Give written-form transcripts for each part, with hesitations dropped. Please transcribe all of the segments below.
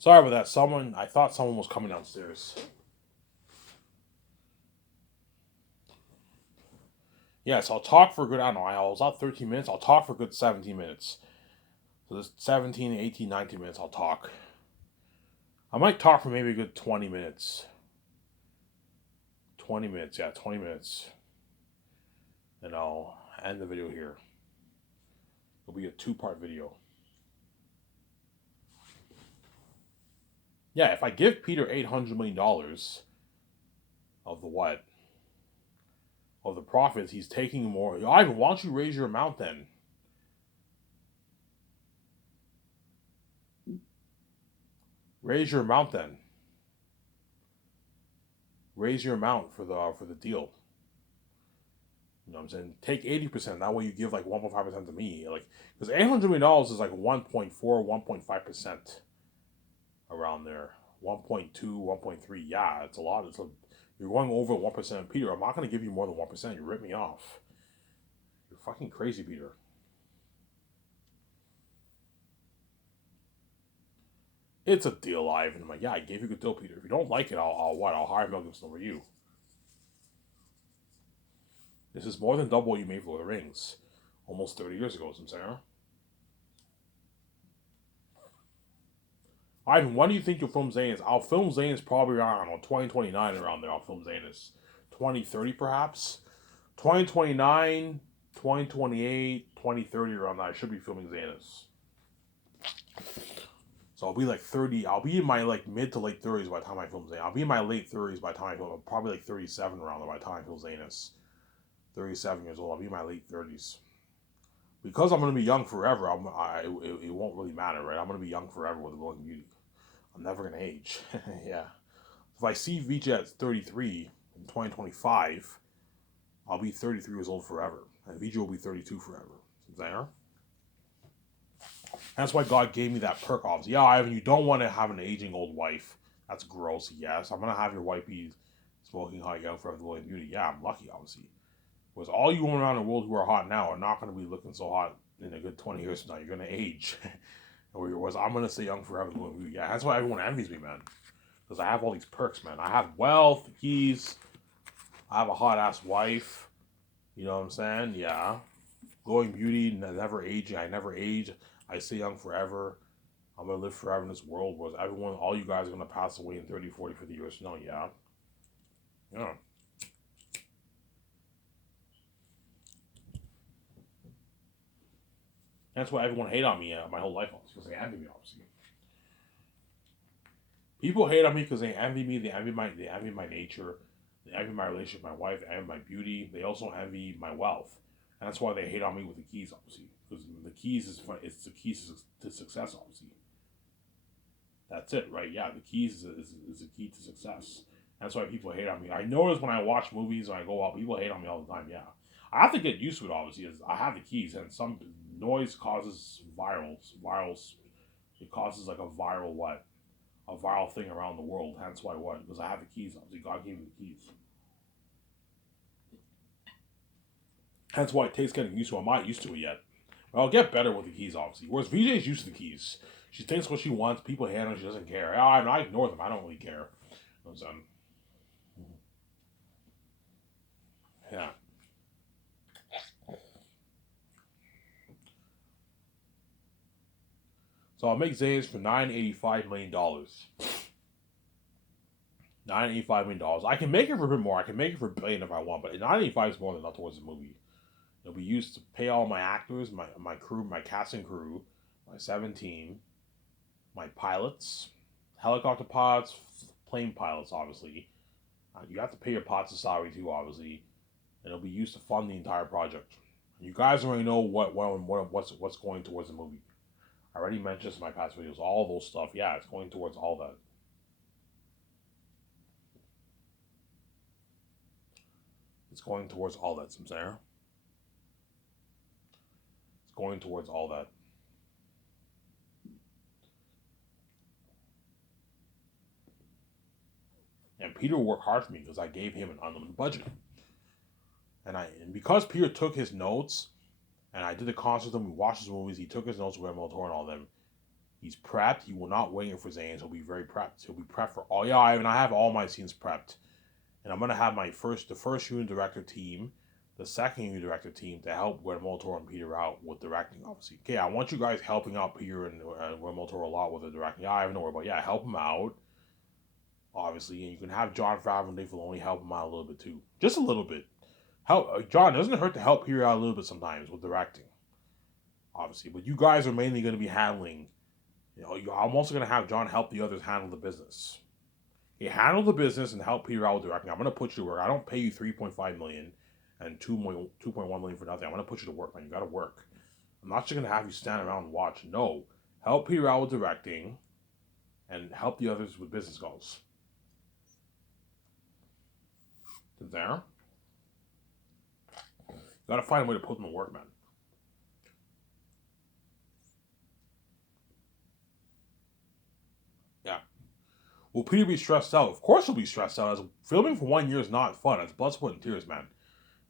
Sorry about that. I thought someone was coming downstairs. Yes, I'll talk for a good, I don't know, I was out 13 minutes. I'll talk for a good 17 minutes. So this 17, 18, 19 minutes, I'll talk. I might talk for maybe a good 20 minutes. 20 minutes, yeah, 20 minutes. And I'll end the video here. It'll be a two-part video. Yeah, if I give Peter $800 million of the what? Of the profits, he's taking more. Ivan, why don't you raise your amount then? Raise your amount then. Raise your amount for the deal. You know what I'm saying? Take 80%. That way you give like 1.5% to me. Like, because $800 million is like 1.4, 1.5% around there. 1.2, 1.3. Yeah, it's a lot. You're going over 1%. Peter, I'm not going to give you more than 1%. You rip me off. You're fucking crazy, Peter. It's a deal, Ivan. I'm like, yeah, I gave you a good deal, Peter. If you don't like it, I'll what? I'll hire Mel Gibson over you. This is more than double what you made for the Rings. Almost 30 years ago, some saying. Ivan, when do you think you'll film Zanus? I'll film Zanus probably around 2029 around there. I'll film Zanus. 2030 perhaps? 2029, 2028, 2030 around that. I should be filming Zanus. So I'll be like 30. I'll be in my like mid to late 30s by the time I film Zanus. I'll be in my late 30s by the time I film. Probably like 37 around there by the time I film Zanus. 37 years old. I'll be in my late 30s. Because I'm going to be young forever, it won't really matter, right? I'm going to be young forever with Rolling Beauty. I'm never going to age. Yeah. If I see VJ at 33 in 2025, I'll be 33 years old forever. And VJ will be 32 forever. There. That's why God gave me that perk, obviously. Yeah, Ivan, you don't want to have an aging old wife. That's gross, yes. I'm going to have your wife be smoking hot young forever, Rolling Beauty. Yeah, I'm lucky, obviously. Because all you women around the world who are hot now are not going to be looking so hot in a good 20 years from now. You're going to age. Whereas I'm going to stay young forever. Yeah, that's why everyone envies me, man. Because I have all these perks, man. I have wealth, keys. I have a hot-ass wife. You know what I'm saying? Yeah. Glowing beauty, never aging. I never age. I stay young forever. I'm going to live forever in this world. Whereas everyone, all you guys are going to pass away in 30, 40, 50 years from now. Yeah. Yeah. That's why everyone hate on me my whole life, because they envy me, obviously. People hate on me because they envy me. They envy my nature. They envy my relationship with my wife. They envy my beauty. They also envy my wealth, and that's why they hate on me with the keys, obviously. Because the keys is fun. It's the keys to success, obviously. That's it, right? Yeah, the keys is the key to success. That's why people hate on me. I notice when I watch movies and I go out, people hate on me all the time. Yeah, I have to get used to it. Obviously, is I have the keys, and some noise causes virals. It causes like a viral what? A viral thing around the world. Hence why what? Because I have the keys. Obviously, God gave me the keys. Hence why it takes getting used to. I'm not used to it yet. But I'll get better with the keys, obviously. Whereas VJ's used to the keys. She thinks what she wants. People hate her. She doesn't care. I ignore them. I don't really care. You know what I'm yeah. So I'll make Zayas for $985 million. $985 million. I can make it for a bit more. I can make it for a billion if I want, but 985 is more than enough towards the movie. It'll be used to pay all my actors, my crew, my casting crew, my 17, my pilots, helicopter pilots, plane pilots, obviously. You have to pay your pilots a salary too, obviously. And it'll be used to fund the entire project. You guys already know what's going towards the movie. I already mentioned this in my past videos. All those stuff, yeah, it's going towards all that. It's going towards all that, Samsara. It's going towards all that. And Peter worked hard for me because I gave him an unlimited budget. And because Peter took his notes, and I did the concert with him, we watched his movies, he took his notes with Del Toro and all them. He's prepped. He will not wing it for Zayn. He'll be very prepped. He'll be prepped for all. Yeah, I have all my scenes prepped, and I'm gonna have the first unit director team, the second unit director team to help Guillermo del Toro and Peter out with directing. Obviously, okay. I want you guys helping out Peter and Guillermo del Toro a lot with the directing. Yeah, I have no worry about. Yeah, help him out. Obviously, and you can have Jon Favreau and Dave Filoni help him out a little bit too, just a little bit. Help John, doesn't hurt to help Peter out a little bit sometimes with directing, obviously. But you guys are mainly going to be handling. I'm also going to have John help the others handle the business. He handle the business and help Peter out with directing. I'm going to put you to work. I don't pay you $3.5 million and $2.1 million for nothing. I'm going to put you to work, man. You got to work. I'm not just going to have you stand around and watch. No, help Peter out with directing, and help the others with business goals. There. You got to find a way to put them to work, man. Yeah. Will Peter be stressed out? Of course he'll be stressed out. As filming for 1 year is not fun. It's blood, sweat, and tears, man.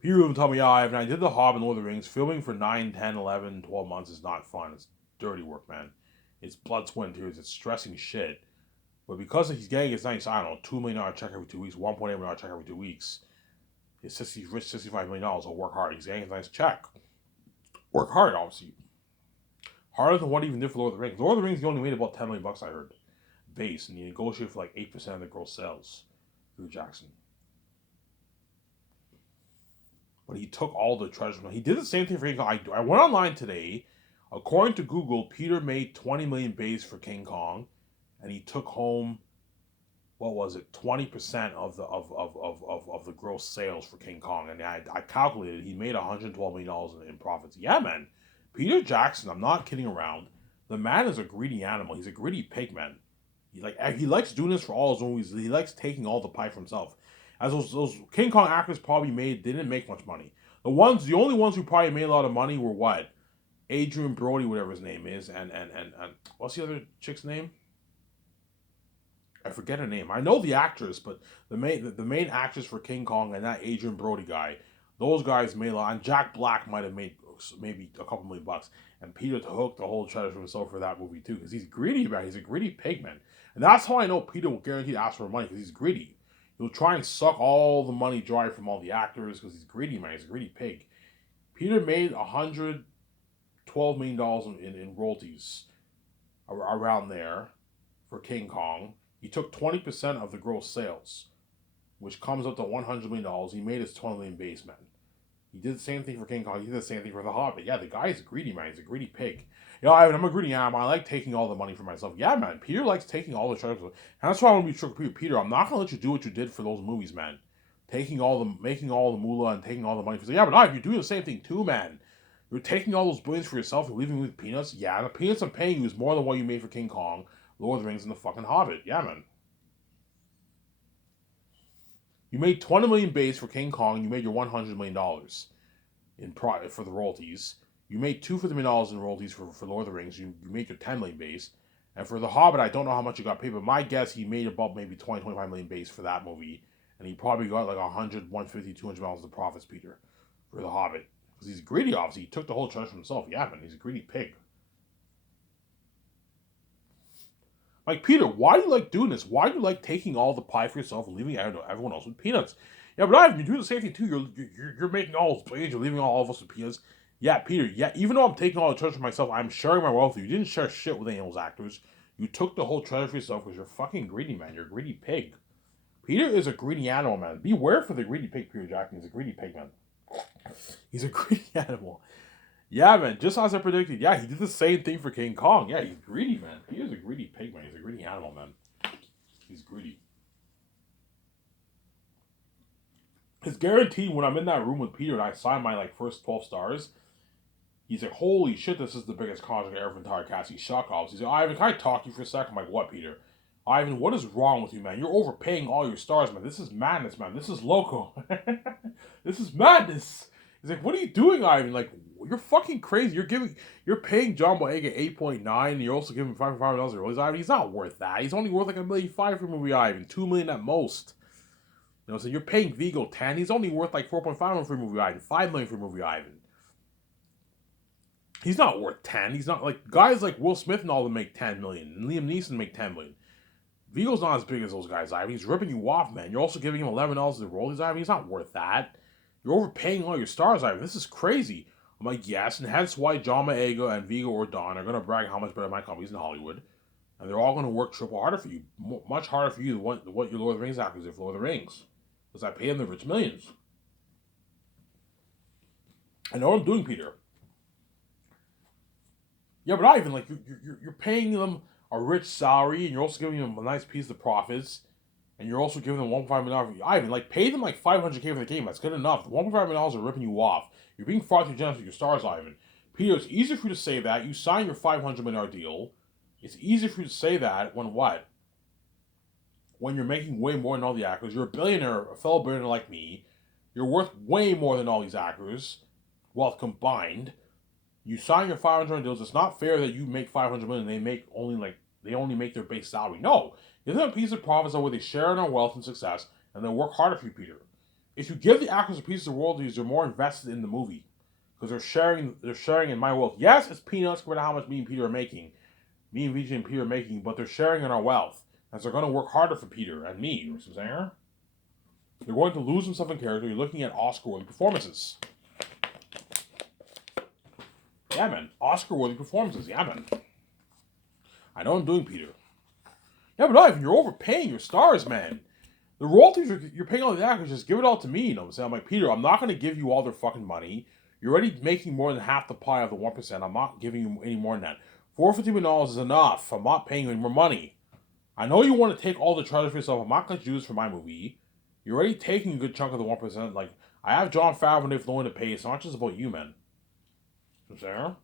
Peter even told me, yeah, I did The Hobbit and Lord of the Rings. Filming for 9, 10, 11, 12 months is not fun. It's dirty work, man. It's blood, sweat, and tears. It's stressing shit. But because he's getting his nice, I don't know, $2 million check every 2 weeks, $1.8 million check every 2 weeks, he's rich $65 million, he'll work hard. He's getting his nice check. Work hard, obviously. Harder than what he even did for Lord of the Rings. Lord of the Rings, he only made about $10 million, I heard. Base, and he negotiated for like 8% of the gross sales through Jackson. But he took all the treasure. He did the same thing for King Kong. I went online today. According to Google, Peter made 20 million base for King Kong, and he took home, what was it, 20% of the gross sales for King Kong. And I calculated he made $112 million in profits. Yeah, man. Peter Jackson, I'm not kidding around. The man is a greedy animal. He's a greedy pig, man. He likes doing this for all his movies. He likes taking all the pie for himself. As those King Kong actors probably didn't make much money. The only ones who probably made a lot of money were what? Adrian Brody, whatever his name is, and what's the other chick's name? I forget her name. I know the actress, but the main actress for King Kong and that Adrian Brody guy, those guys made a lot. And Jack Black might have made maybe a couple $1 million. And Peter took the whole treasure for himself for that movie too, because he's greedy, man. He's a greedy pig, man. And that's how I know Peter will guarantee to ask for money, because he's greedy. He'll try and suck all the money dry from all the actors, because he's greedy, man. He's a greedy pig. Peter made $112 million in royalties around there for King Kong. He took 20% of the gross sales, which comes up to $100 million. He made his $20 million base, man. He did the same thing for King Kong. He did the same thing for The Hobbit. Yeah, the guy is a greedy, man. He's a greedy pig. Yeah, I'm a greedy animal. I like taking all the money for myself. Yeah, man. Peter likes taking all the treasure. And that's why I want to be true with Peter. I'm not going to let you do what you did for those movies, man. Making all the moolah and taking all the money for. Yeah, but you're doing the same thing too, man. You're taking all those billions for yourself and leaving me with peanuts. Yeah, the peanuts I'm paying you is more than what you made for King Kong, Lord of the Rings, and the fucking Hobbit. Yeah, man. You made 20 million base for King Kong. You made your $100 million for the royalties. You made $250 million in royalties for Lord of the Rings. You made your 10 million base. And for The Hobbit, I don't know how much you got paid, but my guess he made about maybe 25 million base for that movie. And he probably got like 100, 150, $200 million of profits, Peter, for The Hobbit. Because he's greedy, obviously. He took the whole treasure for himself. Yeah, man, he's a greedy pig. Like, Peter, why do you like doing this? Why do you like taking all the pie for yourself and leaving everyone else with peanuts? Yeah, but Ivan, you're doing the same thing too. You're making all those plays. You're leaving all of us with peanuts. Yeah, Peter. Yeah, even though I'm taking all the treasure for myself, I'm sharing my wealth with you. You didn't share shit with any of those actors. You took the whole treasure for yourself because you're fucking greedy, man. You're a greedy pig. Peter is a greedy animal, man. Beware for the greedy pig, Peter Jackson. He's a greedy pig, man. He's a greedy animal. Yeah, man. Just as I predicted. Yeah, he did the same thing for King Kong. Yeah, he's greedy, man. He is a greedy pig, man. He's a greedy animal, man. He's greedy. It's guaranteed when I'm in that room with Peter and I sign my first 12 stars. He's like, holy shit, this is the biggest contract ever for the entire cast. He's shocked, obviously. He's like, Ivan, can I talk to you for a second? I'm like, what, Peter? Ivan, what is wrong with you, man? You're overpaying all your stars, man. This is madness, man. This is loco. This is madness. He's like, what are you doing, Ivan? Like, you're fucking crazy. You're paying John Boyega 8.9, and you're also giving him $500. Ivan, he's not worth that. He's only worth like $1.5 million for a movie, Ivan. $2 million at most. You know, so you're paying Viggo 10. He's only worth like $4.5 million for a movie, Ivan. $5 million for a movie, Ivan. He's not worth 10. He's not like guys like Will Smith and all them make 10 million, and Liam Neeson make 10 million. Vigo's not as big as those guys, Ivan. He's ripping you off, man. You're also giving him $11 to roll these, Ivan. He's not worth that. You're overpaying all your stars, Ivan. This is crazy. I'm like, yes, and hence why John Boyega and Vigo or Don are gonna brag how much better my company's in Hollywood, and they're all gonna work triple harder for you, much harder for you than what your Lord of the Rings actors did for Lord of the Rings, because I pay them the rich millions. I know what I'm doing, Peter. Yeah, but Ivan, like you're paying them a rich salary, and you're also giving them a nice piece of profits, and you're also giving them $1.5 million. Ivan, like pay them like $500K for the game. That's good enough. The $1.5 million are ripping you off. You're being far too generous with your stars, Ivan. Peter, it's easier for you to say that. You signed your $500 million deal. It's easier for you to say that when what? When you're making way more than all the actors. You're a billionaire, a fellow billionaire like me. You're worth way more than all these actors, wealth combined. You sign your $500 million deals. It's not fair that you make $500 million. They only make their base salary. No, give them a piece of profits where they share in our wealth and success, and then work harder for you, Peter. If you give the actors a piece of royalties, they're more invested in the movie because they're sharing in my wealth. Yes, it's peanuts compared to how much me and Peter are making, me and VJ and Peter are making, but they're sharing in our wealth, as they're going to work harder for Peter and me. You know what I'm saying? They're going to lose themselves in character. You're looking at Oscar-worthy performances. Yeah, man. Oscar-worthy performances. Yeah, man. I know what I'm doing, Peter. Yeah, but Ivan, you're overpaying your stars, man. The royalties you're paying all the actors, just give it all to me. You know what I'm saying? I'm like, Peter, I'm not going to give you all their fucking money. You're already making more than half the pie of the 1%. I'm not giving you any more than that. $450 million is enough. I'm not paying you any more money. I know you want to take all the charges for yourself. I'm not going to do this for my movie. You're already taking a good chunk of the 1%. Like, I have Jon Favreau and Dave Filoni to pay. It's not just about you, man. You know what I'm saying?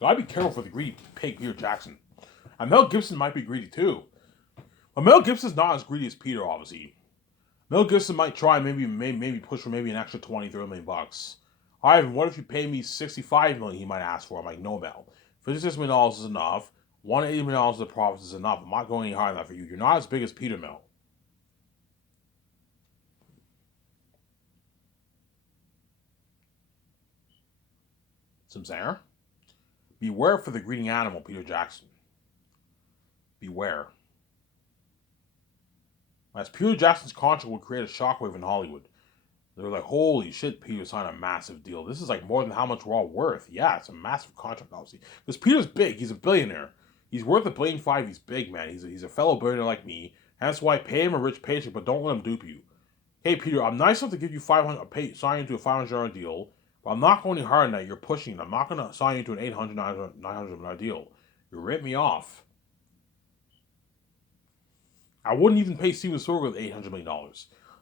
Gotta be careful for the greedy pig Peter Jackson. And Mel Gibson might be greedy too. But Mel Gibson's not as greedy as Peter, obviously. Mel Gibson might try maybe push for maybe an extra 20, 30 million bucks. Ivan, what if you pay me 65 million? He might ask for. I'm like, no, Mel. $56 million is enough. $180 million of the profits is enough. I'm not going any higher than that for you. You're not as big as Peter, Mel. Some saying? Beware for the greedy animal, Peter Jackson. Beware. As Peter Jackson's contract will create a shockwave in Hollywood. They're like, holy shit, Peter signed a massive deal. This is like more than how much we're all worth. Yeah, it's a massive contract, obviously. Because Peter's big. He's a billionaire. He's worth $1.5 billion. He's big, man. He's a fellow billionaire like me. That's why pay him a rich paycheck, but don't let him dupe you. Hey, Peter, I'm nice enough to give you sign you to a $500 deal, but I'm not going any higher than that. You're pushing it. I'm not going to sign you to an $800, $900 deal. You rip me off. I wouldn't even pay Steven Spielberg $800 million.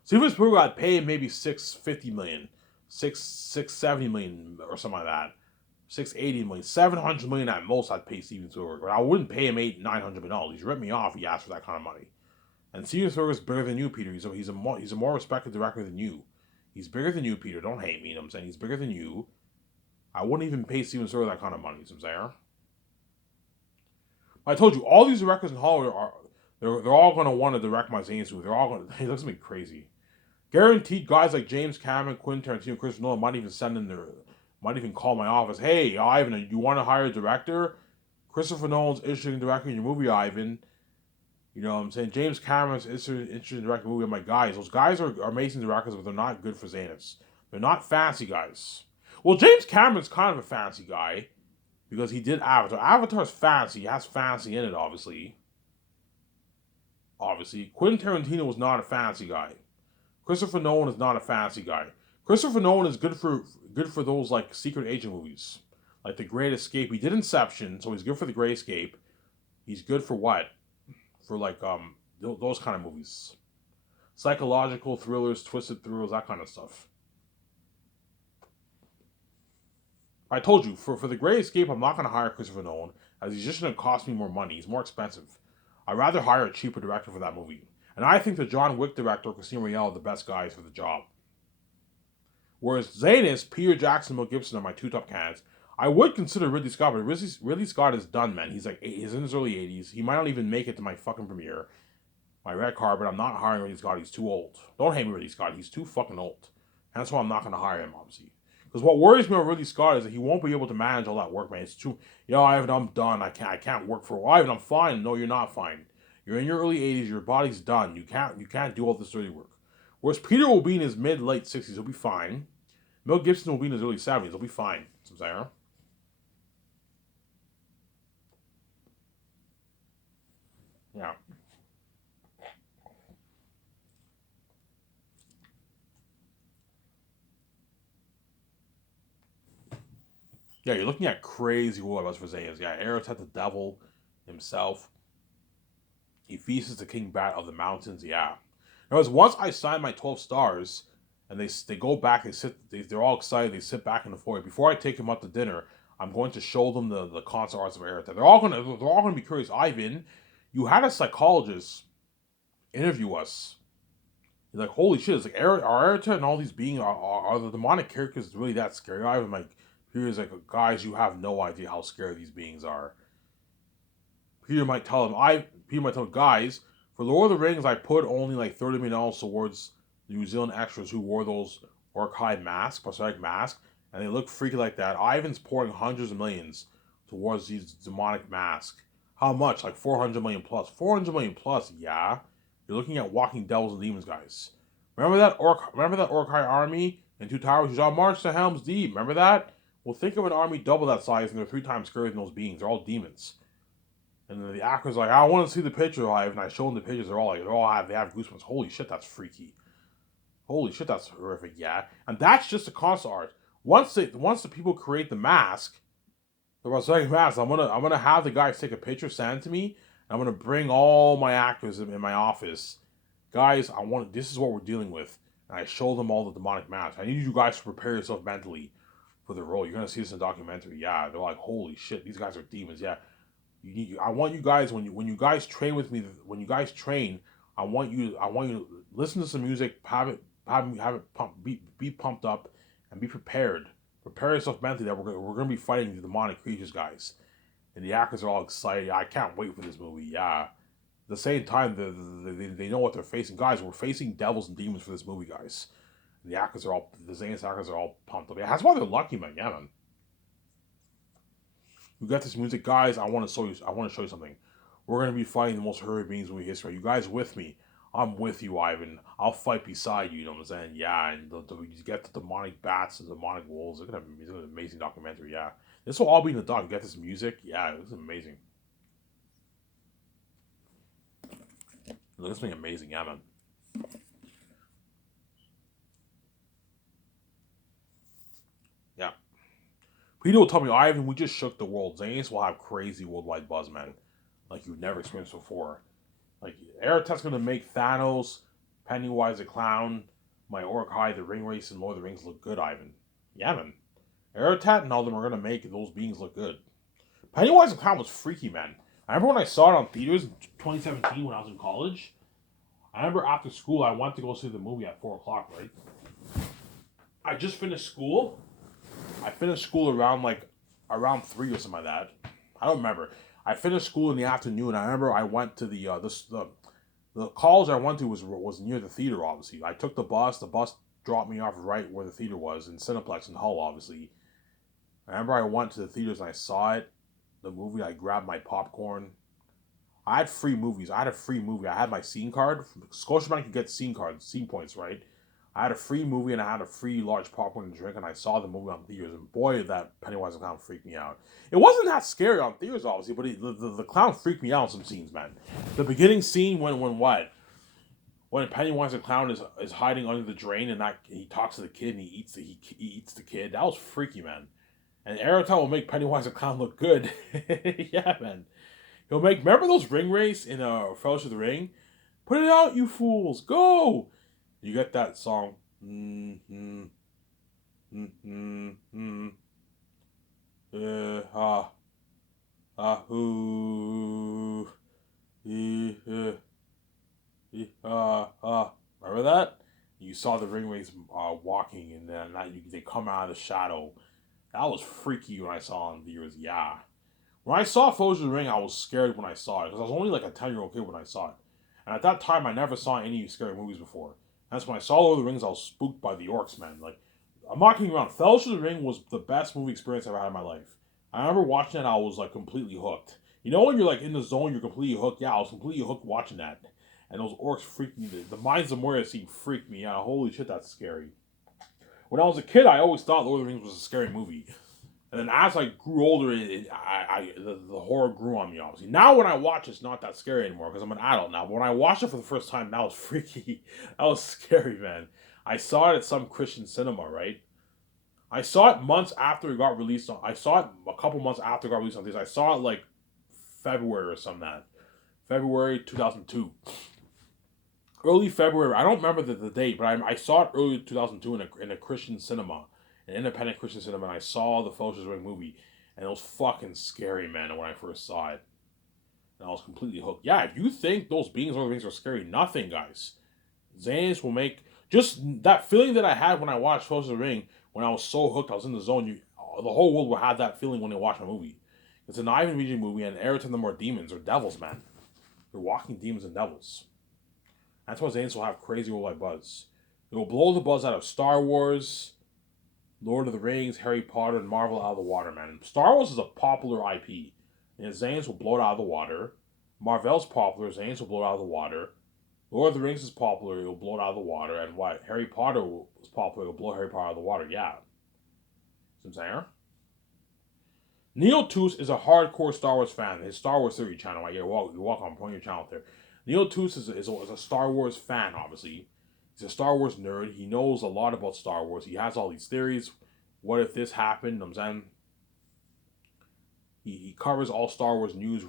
Steven Spielberg, I'd pay him maybe $650 million, $670 million or something like that. $680 million, $700 million at most. I'd pay Steven Spielberg, but I wouldn't pay him $900 million. He's ripped me off. He asked for that kind of money. And Steven Spielberg's bigger than you, Peter. He's a more respected director than you. He's bigger than you, Peter. Don't hate me. You know what I'm saying? He's bigger than you. I wouldn't even pay Steven Spielberg that kind of money. You know what I'm saying? I told you, all these directors in Hollywood they're all going to want to direct my Zane's movie. They're all going to, he looks at me crazy. Guaranteed guys like James Cameron, Quentin Tarantino, Christopher Nolan might even call my office. Hey, Ivan, you want to hire a director? Christopher Nolan's interested in directing your movie, Ivan. You know what I'm saying? James Cameron's interested in directing a movie. I'm like, guys, those guys are amazing directors, but they're not good for Zanus. They're not fancy guys. Well, James Cameron's kind of a fancy guy because he did Avatar. Avatar's fancy. He has fancy in it, obviously. Quentin Tarantino was not a fancy guy. Christopher Nolan is not a fancy guy. Christopher Nolan is good for those like secret agent movies, like The Great Escape. He did Inception, so he's good for The Great Escape. He's good for what? For like those kind of movies, psychological thrillers, twisted thrillers, that kind of stuff. I told you for The Great Escape, I'm not going to hire Christopher Nolan as he's just going to cost me more money. He's more expensive. I'd rather hire a cheaper director for that movie. And I think the John Wick director, Casino Royale, are the best guys for the job. Whereas Zanus, Peter Jackson, Mel Gibson are my two top candidates. I would consider Ridley Scott, but Ridley Scott is done, man. He's in his early 80s. He might not even make it to my fucking premiere. my red carpet. I'm not hiring Ridley Scott. He's too old. Don't hate me, Ridley Scott. He's too fucking old. And that's why I'm not going to hire him, obviously. Because what worries me about Ridley Scott is that he won't be able to manage all that work, man. It's too, Ivan, I'm done. I can't work for a while. Ivan, I'm fine. No, you're not fine. You're in your early 80s. Your body's done. You can't do all this dirty work. Whereas Peter will be in his mid late 60s. He'll be fine. Mel Gibson will be in his early 70s. He'll be fine. That's what I'm saying. Yeah. Yeah, you're looking at crazy what was for Zayas. Yeah, Erotet the devil himself. He feasts the king bat of the mountains. Yeah. Now, as once I sign my 12 stars, and they go back, they're all excited, they sit back in the foyer. Before I take them out to dinner, I'm going to show them the concert arts of Erotet. They're all gonna be curious. Ivan, you had a psychologist interview us. He's like, holy shit, it's like are Erotet and all these beings are the demonic characters really that scary? I'm like, here's like, guys, you have no idea how scary these beings are. Peter might tell him, guys, for Lord of the Rings, I put only like $30 million towards New Zealand extras who wore those Orcai masks, prosthetic masks, and they look freaky like that. Ivan's pouring hundreds of millions towards these demonic masks. How much? Like 400 million plus. 400 million plus, yeah. You're looking at walking devils and demons, guys. Remember that Orcai army in Two Towers who's on march to Helm's Deep? Remember that? Well, think of an army double that size and they're 3 times scarier than those beings. They're all demons. And then the actor's like, I want to see the picture live, and I show them the pictures. They have goosebumps. Holy shit, that's freaky. Holy shit, that's horrific. Yeah, and that's just the concept art. Once the people create the mask, the prosthetic mask, I'm gonna have the guys take a picture, send it to me, and I'm gonna bring all my actors in my office. Guys, this is what we're dealing with, and I show them all the demonic masks. I need you guys to prepare yourself mentally for the role. You're gonna see this in the documentary. Yeah, they're like, holy shit, these guys are demons. Yeah. I want you guys when you guys train with me. When you guys train, I want you to listen to some music, have it be pumped up, and be prepared. Prepare yourself mentally that we're gonna be fighting the demonic creatures, guys. And the actors are all excited. I can't wait for this movie. Yeah. At the same time, they know what they're facing, guys. We're facing devils and demons for this movie, guys. And the Zayn's actors are all pumped up. Yeah, that's why they're lucky, man. Yeah, man. You got this music, guys. I want to show you. I want to show you something. We're gonna be fighting the most horrific beings in history. You guys with me? I'm with you, Ivan. I'll fight beside you. You know what I'm saying? Yeah, and you get the demonic bats and demonic wolves. It's an amazing documentary. Yeah, this will all be in the doc. You get this music. Yeah, this is amazing. This is amazing. Yeah, man. Yeah. Peter will tell me, Ivan, we just shook the world. Zanis will have crazy worldwide buzz, man, like you've never experienced before. Like Aerotet's gonna make Thanos, Pennywise the Clown, my Orc the Ring Race, and Lord of the Rings look good, Ivan. Yeah, man. Aerotet and all of them are gonna make those beings look good. Pennywise the Clown was freaky, man. I remember when I saw it on theaters in 2017 when I was in college. I remember after school I went to go see the movie at 4 o'clock, right? I just finished school. I finished school around 3 or something like that. I don't remember. I finished school in the afternoon. I remember I went to the college I went to was near the theater. Obviously, I took the bus. The bus dropped me off right where the theater was in Cineplex in Hull. Obviously, I remember I went to the theaters and I saw it, the movie. I grabbed my popcorn. I had free movies. I had a free movie. I had my scene card. Scotiabank could get scene cards, scene points, right? I had a free movie and I had a free large popcorn and drink, and I saw the movie on theaters. And boy, that Pennywise the Clown freaked me out. It wasn't that scary on theaters, obviously, but the clown freaked me out in some scenes, man. The beginning scene when what? When Pennywise the Clown is hiding under the drain and that he talks to the kid and he eats the kid. That was freaky, man. And Aerotel will make Pennywise the Clown look good. Yeah, man. Remember those ring race in Fellowship of the Ring? Put it out, you fools! Go! You get that song. Mm-hmm. Mm-hmm. Mm-hmm. Ah. Ah. Ooh. Remember that? You saw the ringmates walking, and then they come out of the shadow. That was freaky when I saw it in theaters. Yeah. When I saw Fellowship of the Ring, I was scared when I saw it because I was only like a 10-year-old kid when I saw it. And at that time, I never saw any scary movies before. That's when I saw Lord of the Rings, I was spooked by the orcs, man. Like, I'm not kidding around. Fellowship of the Ring was the best movie experience I've ever had in my life. I remember watching it, I was like completely hooked. You know when you're like in the zone, you're completely hooked? Yeah, I was completely hooked watching that. And those orcs freaked me. The Mines of Moria scene freaked me out. Holy shit, that's scary. When I was a kid, I always thought Lord of the Rings was a scary movie. And then as I grew older, the horror grew on me, obviously. Now when I watch it's not that scary anymore because I'm an adult now. But when I watched it for the first time, that was freaky. That was scary, man. I saw it at some Christian cinema, right? I saw it months after it got released. I saw it a couple months after it got released on these. I saw it like February or something that. February 2002. Early February. I don't remember the date, but I saw it early 2002 in a Christian cinema, an independent Christian cinema, and I saw the Fellowship of the Ring movie, and it was fucking scary, man. When I first saw it, and I was completely hooked. Yeah, if you think those beings or rings are scary, nothing, guys. Xanax will make just that feeling that I had when I watched Fellowship of the Ring. When I was so hooked, I was in the zone. The whole world will have that feeling when they watch my movie. It's an Ivan Regan movie, and every time them are demons or devils, man. They're walking demons and devils. That's why Xanax will have crazy worldwide buzz. It will blow the buzz out of Star Wars, Lord of the Rings, Harry Potter, and Marvel out of the water, man. Star Wars is a popular IP, and Xanax will blow it out of the water. Marvel's popular, Xanax will blow it out of the water. Lord of the Rings is popular, it'll blow it out of the water. And what? Harry Potter is popular, it'll blow Harry Potter out of the water, yeah. See what I'm saying? Neil Toos is a hardcore Star Wars fan. His Star Wars Theory channel, right? You're welcome. I'm pointing your channel there. Neil Toos is a Star Wars fan, obviously. He's a Star Wars nerd. He knows a lot about Star Wars. He has all these theories. What if this happened? I'm saying he covers all Star Wars news,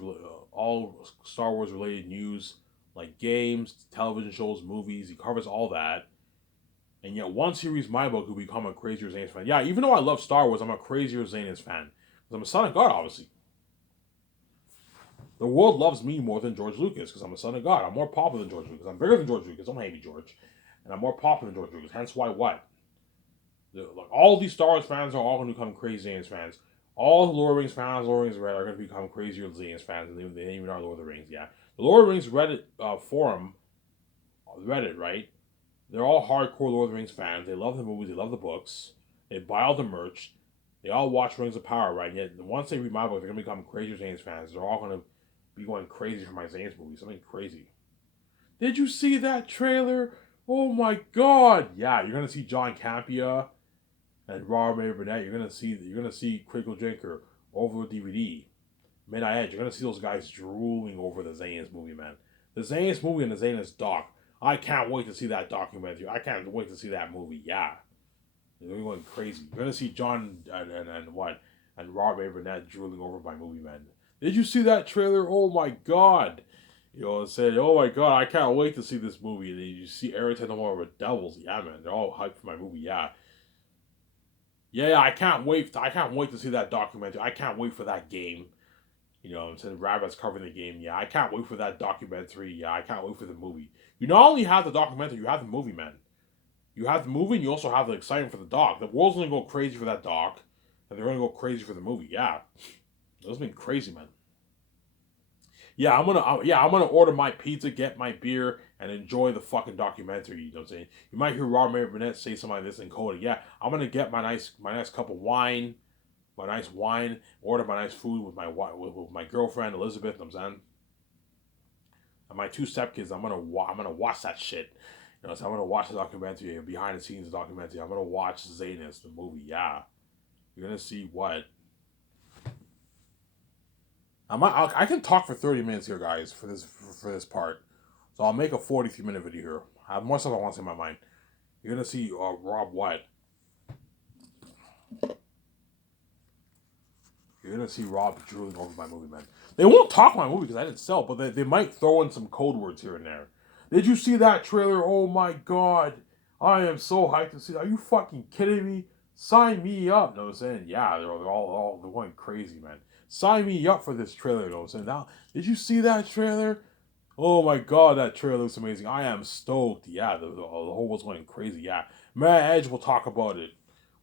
all Star Wars related news, like games, television shows, movies. He covers all that. And yet, once he reads my book, he'll become a crazier Xanax fan. Yeah, even though I love Star Wars, I'm a crazier Xanax fan. Because I'm a son of God, obviously. The world loves me more than George Lucas because I'm a son of God. I'm more popular than George Lucas. I'm bigger than George Lucas. Don't hate me, George. And I'm more popular than George Lucas. Hence why what? Like all these Star Wars fans are all going to become crazy Xanax fans. All the Lord of the Rings fans, Lord of the Rings Reddit are going to become crazier Xanax fans than they even are Lord of the Rings. Yeah, the Lord of the Rings Reddit forum, Reddit, right? They're all hardcore Lord of the Rings fans. They love the movies. They love the books. They buy all the merch. They all watch Rings of Power, right? And yet once they read my book, they're going to become crazier Xanax fans. They're all going to be going crazy for my Xanax movie. Something crazy. Did you see that trailer? Oh my god! Yeah, you're gonna see John Campea and Robert Burnett. You're gonna see Critical Drinker over DVD. Midnight Edge. You're gonna see those guys drooling over the Xanax movie, man. The Xanax movie and the Xanax doc. I can't wait to see that documentary. I can't wait to see that movie. Yeah, they're going crazy. You're gonna see John and Robert Burnett drooling over my movie, man. Did you see that trailer? Oh my god! You know, said, "Oh my god, I can't wait to see this movie." And then you see Eric Tenenbaum with Devils. Yeah, man, they're all hyped for my movie. Yeah, yeah, I can't wait. I can't wait to see that documentary. I can't wait for that game. You know, I'm saying Rabbit's covering the game. Yeah, I can't wait for that documentary. Yeah, I can't wait for the movie. You not only have the documentary, you have the movie, man. You have the movie, and you also have the excitement for the doc. The world's gonna go crazy for that doc, and they're gonna go crazy for the movie. Yeah, it's been crazy, man. Yeah, I'm gonna order my pizza, get my beer, and enjoy the fucking documentary. You know what I'm saying? You might hear Robert Burnett say something like this in Coda. Yeah, I'm gonna get my nice cup of wine, order my nice food with my girlfriend Elizabeth. You know what I'm saying? And my two stepkids. I'm gonna watch that shit. You know, so I'm gonna watch the documentary, behind the scenes documentary. I'm gonna watch Xanax, the movie. Yeah, you're gonna see what. I can talk for 30 minutes here, guys, for this part. So I'll make a 43-minute video here. I have more stuff I want to say in my mind. You're going to see Rob White. You're going to see Rob drooling over my movie, man. They won't talk my movie because I didn't sell, but they might throw in some code words here and there. Did you see that trailer? Oh my god. I am so hyped to see that. Are you fucking kidding me? Sign me up. No, I'm saying, yeah, they're going crazy, man. Sign me up for this trailer, you know what I'm saying? Now, did you see that trailer? Oh my god, that trailer looks amazing. I am stoked. Yeah, the whole world's going crazy. Yeah. Mad Edge will talk about it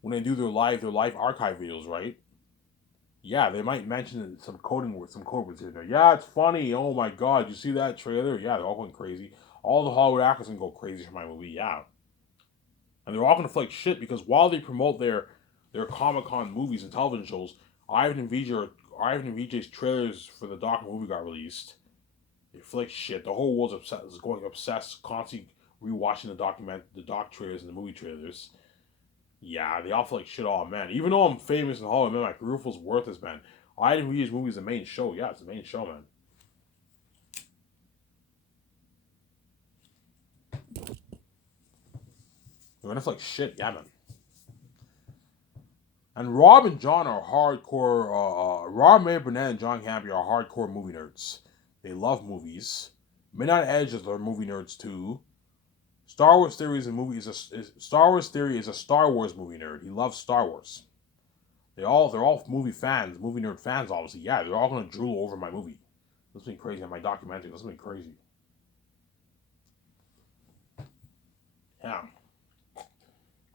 when they do their live archive videos, right? Yeah, they might mention some code words in there. Yeah, it's funny. Oh my god, you see that trailer? Yeah, they're all going crazy. All the Hollywood actors can go crazy for my movie. Yeah, and they're all gonna feel like shit because while they promote their Comic Con movies and television shows, Ivan and VJ's trailers for the Doc movie got released. They feel like shit. The whole world's is going obsessed, constantly rewatching the Doc trailers and the movie trailers. Yeah, they all feel like shit. Oh man, even though I'm famous in Hollywood, man, my career feels worthless, man. Ivan VJ's movie is the main show. Yeah, it's the main show, man. You're gonna feel like shit. Yeah, man. And Rob and John are hardcore. Rob, May Burnett, and John Campea are hardcore movie nerds. They love movies. Midnight Edge is their movie nerds too. Star Wars Theory is a movie. Star Wars Theory is a Star Wars movie nerd. He loves Star Wars. They're all movie fans, movie nerd fans. Obviously, yeah, they're all gonna drool over my movie. This has been crazy. On my documentary, this has been crazy. Yeah.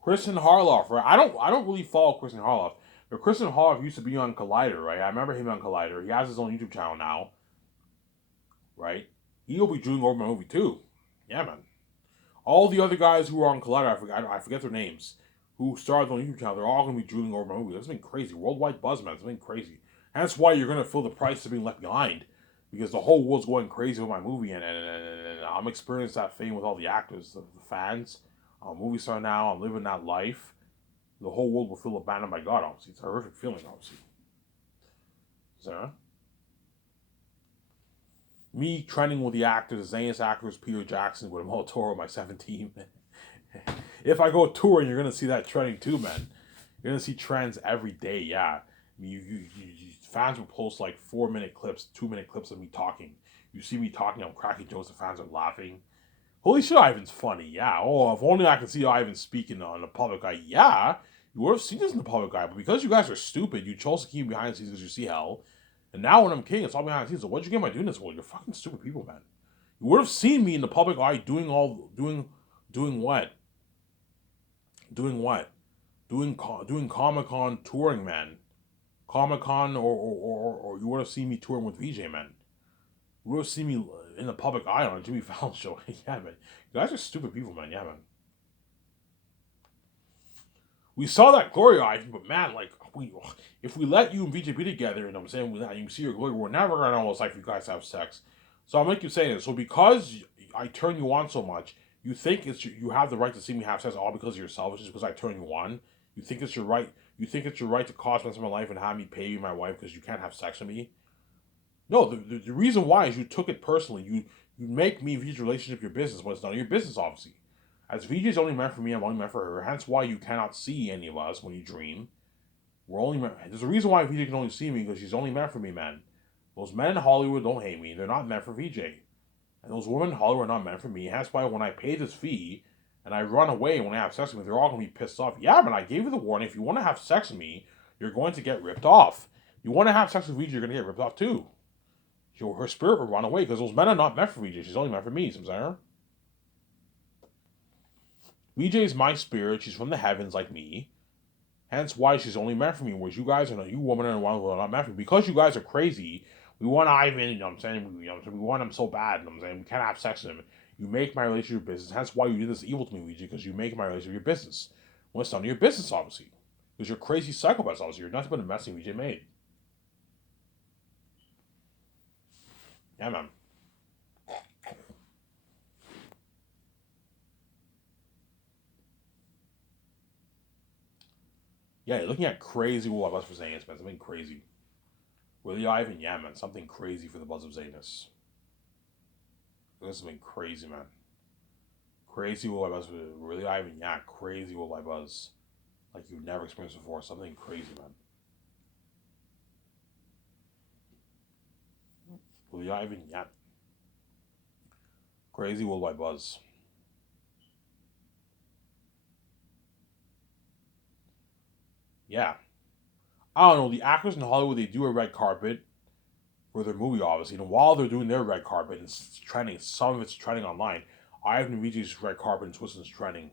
Kristen Harloff, right? I don't really follow Kristen Harloff. But Kristen Harloff used to be on Collider, right? I remember him on Collider. He has his own YouTube channel now, right? He'll be doing over my movie too. Yeah, man. All the other guys who are on Collider, I forget their names, who started on YouTube channel, they're all gonna be drooling over my movie. That's been crazy. Worldwide buzz, man. It's been crazy. And that's why you're gonna feel the price of being left behind. Because the whole world's going crazy with my movie, and I'm experiencing that fame with all the actors, the fans. I'm a movie star now. I'm living that life. The whole world will feel abandoned by God, obviously. It's a horrific feeling, obviously. So, me trending with the actors, the zaniest actors, Peter Jackson, with Mo Toro, my 17. If I go touring, you're going to see that trending too, man. You're going to see trends every day, yeah. I mean, fans will post like 4-minute clips, 2-minute clips of me talking. You see me talking, I'm cracking jokes, the fans are laughing. Holy shit, Ivan's funny, yeah. Oh, if only I could see Ivan speaking on the public eye, yeah. You would have seen this in the public eye, but because you guys are stupid, you chose to keep me behind the scenes because you see hell. And now when I'm king, it's all behind the scenes. So what'd you get by doing this? Well, you're fucking stupid people, man. You would have seen me in the public eye doing what? Doing what? Doing Comic Con touring, man. Comic Con or you would have seen me touring with VJ, man. You would have seen me in the public eye on a Jimmy Fallon show. Yeah, man. You guys are stupid people, man. Yeah, man. We saw that glory, Ivan, but man, like if we let you and VJ be together, and I'm saying you see your glory, we're never gonna know what it's like for you guys to have sex. So I'll make you say this. So because I turn you on so much, you think you have the right to see me have sex all because of yourself, just because I turn you on. You think it's your right. You think it's your right to cost me some of my life and have me pay you my wife because you can't have sex with me. No, the reason why is you took it personally. You make me VJ's relationship your business when it's none of your business, obviously. As VJ is only meant for me, I'm only meant for her. Hence why you cannot see any of us when you dream. We're only meant. There's a reason why VJ can only see me because she's only meant for me, man. Those men in Hollywood don't hate me. They're not meant for VJ. And those women in Hollywood are not meant for me. Hence why when I pay this fee and I run away when I have sex with me, they're all gonna be pissed off. Yeah, but I gave you the warning. If you want to have sex with me, you're going to get ripped off. You want to have sex with VJ, you're gonna get ripped off too. Her spirit will run away because those men are not meant for VJ. She's only meant for me, Samsara. VJ is my spirit. She's from the heavens like me. Hence why she's only meant for me. Whereas you guys are, you women are not meant for me. Because you guys are crazy, we want Ivan, you know what I'm saying? We want him so bad, you know what I'm saying? We can't have sex with him. You make my relationship your business. Hence why you did this evil to me, VJ, because you make my relationship your business. Well, it's none of your business, obviously. Because you're crazy psychopaths, obviously. You're nothing but a mess VJ made. Yeah, man. Yeah, you're looking at crazy Will Buzz for Zanus, man. Something crazy. Willie Ivan, yeah, man. Something crazy for the Buzz of Zanus. This has been crazy, man. Crazy Will Buzz. Willie Ivan, yeah. Crazy Will Buzz. Like you've never experienced before. Something crazy, man. Willie Ivan, yeah. Crazy Will Buzz. Yeah. I don't know. The actors in Hollywood, they do a red carpet for their movie, obviously. And while they're doing their red carpet, it's trending. Some of it's trending online. Ivan Vigi's red carpet in Switzerland's trending.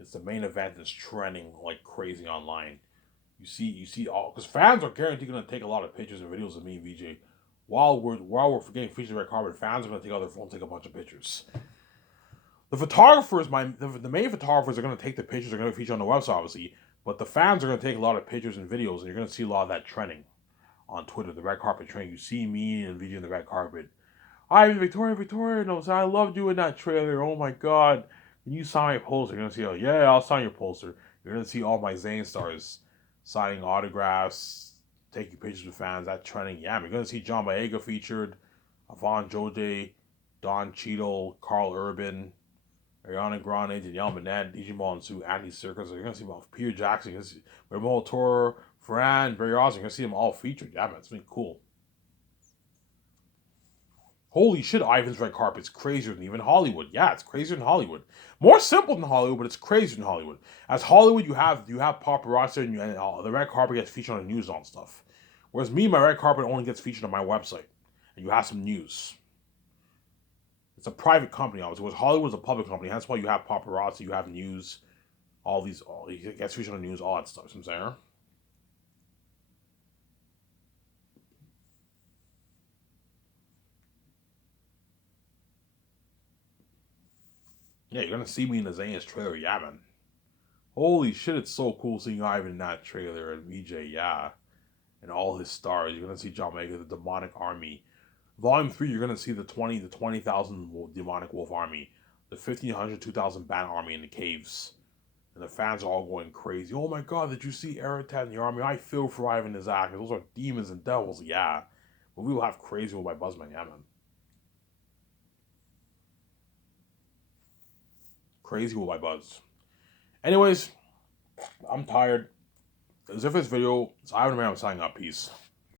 It's the main event that's trending like crazy online. You see all because fans are guaranteed going to take a lot of pictures and videos of me and VJ while we're getting featured on the red carpet. Fans are going to take out their phone, take a bunch of pictures. The photographers, the main photographers are going to take the pictures. They're going to feature on the website, obviously, but the fans are going to take a lot of pictures and videos, and you're going to see a lot of that trending on Twitter. The red carpet trending. You see me and VJ on the red carpet. I'm Victoria. No, I loved you in that trailer. Oh my god. When you sign my poster, you're gonna see, oh yeah, I'll sign your poster. You're gonna see all my Zayn stars signing autographs, taking pictures with fans. That trending. Yeah, you're gonna see John Boyega featured, Avon Jode, Don Cheadle, Carl Urban, Ariana Grande, Danielle Minette, DJ Ball and Sue, Andy Serkis. You're gonna see Peter Jackson. You're gonna see Ramon Toro, Fran, Barry Oz. You're gonna see them all featured. Yeah, man, it's been cool. Holy shit, Ivan's red carpet's crazier than even Hollywood. Yeah, it's crazier than Hollywood. More simple than Hollywood, but it's crazier than Hollywood. As Hollywood, you have paparazzi and the red carpet gets featured on the news and stuff. Whereas me, my red carpet only gets featured on my website, and you have some news. It's a private company, obviously. Whereas Hollywood's a public company. That's why you have paparazzi, you have news, it gets featured on the news, all that stuff. You know what I'm saying? Yeah, you're gonna see me in the Zayn's trailer, yeah, man. Holy shit, it's so cool seeing Ivan in that trailer and VJ, yeah. And all his stars. You're gonna see John Mayer, the Demonic Army. Volume 3, you're gonna see the 20,000 Demonic Wolf Army, the 1,500, 2,000 Bat Army in the caves. And the fans are all going crazy. Oh my god, did you see Aratat in the army? I feel for Ivan and his actors. Those are demons and devils, yeah. But we will have Crazy World by Buzzman, yeah, man. Crazy World by Buzz. Anyways, I'm tired. As if this video, it's Ivan Man, I'm signing up. Peace.